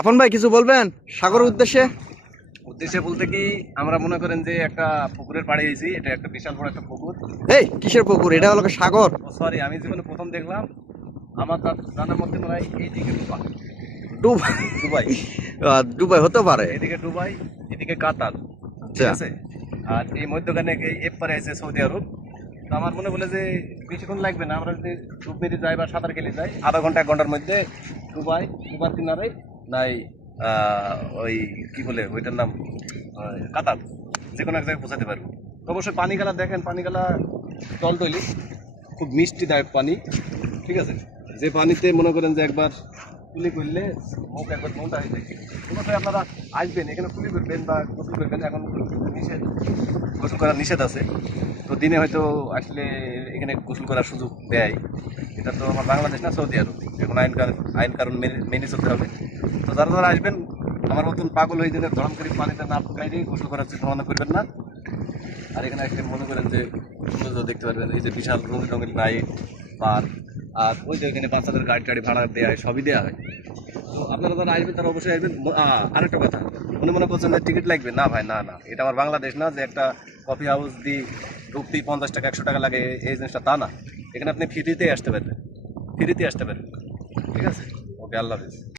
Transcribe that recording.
আপন ভাই কিছু বলবেন সাগরের উদ্দেশ্যে? উদ্দেশ্যে বলতে কি, আমরা মনে করেন যে একটা পুকুরের পাড়ে এসেছি। এটা একটা বিশাল বড় একটা পুকুর। এই কিসের পুকুর? এটা হলো সাগর। সরি, আমি জীবনে প্রথম দেখলাম। আমার জানার মধ্যে মনে হয় এইদিকে দুবাই। দুবাই? দুবাই, দুবাই হতে পারে। এদিকে দুবাই, এদিকে কাতার, ঠিক আচ্ছা। আছে। আর এই মধ্যখানে এই এপারে আছে সৌদি আরব। তো আমার মনে বলে যে বেশিক্ষণ লাগবে না, আমরা যদি ডুব মেরে যাই বা সাঁতার কেটে যাই, আধা ঘন্টা 1 ঘন্টার মধ্যে দুবাই, দুবার কিনারে নাই ওই কি বলে ওইটার নাম, কাতার, যে কোনো এক জায়গায় পৌঁছাতে পারবো। তো অবশ্যই পানি খেলা দেখেন, পানি খেলা টলটলি, খুব মিষ্টিদায়ক পানি, ঠিক আছে। যে পানিতে মনে করেন যে একবার কুলি করলে মুখ একবার মনটা হয়ে যায়। অবশ্যই আপনারা আসবেন, এখানে কুলি করবেন বা গোসল করবেন। এখন নিষেধ, গোসল করার নিষেধ আছে। তো দিনে হয়তো আসলে এখানে গোসল করার সুযোগ দেয়। এটা তো আমার বাংলাদেশ না, সৌদি আরব। এখন আইন কারণ মেনে চলতে হবে। তো যারা যারা আসবেন, আমার মতন পাগল হয়ে দিনে ধরম করে পানিতে না ফুকাই দিয়ে গোসল করার চিন্তা ভাবনা করবেন না। আর এখানে একটা মনে করেন যে সৌন্দর্য দেখতে পারবেন, এই যে বিশাল রঙিন রঙিন লাইট, পার্ক, আর ওই যে এখানে বাচ্চাদের গাড়ি টাড়ি ভাড়া দেওয়া হয়, সবই দেওয়া হয়। তো আপনারা যারা আসবেন তারা অবশ্যই আসবেন। আরেকটা কথা, মনে করছেন যে টিকিট লাগবে, না ভাই, না না, এটা আমার বাংলাদেশ না যে একটা কফি হাউস দিয়ে ঢুকতেই 50 টাকা 100 টাকা লাগে, এই জিনিসটা তা না। এখানে আপনি ফ্রিতেই আসতে পারবেন, ফ্রিতেই আসতে পারবেন, ঠিক আছে। ওকে, আল্লাহ হাফিজ।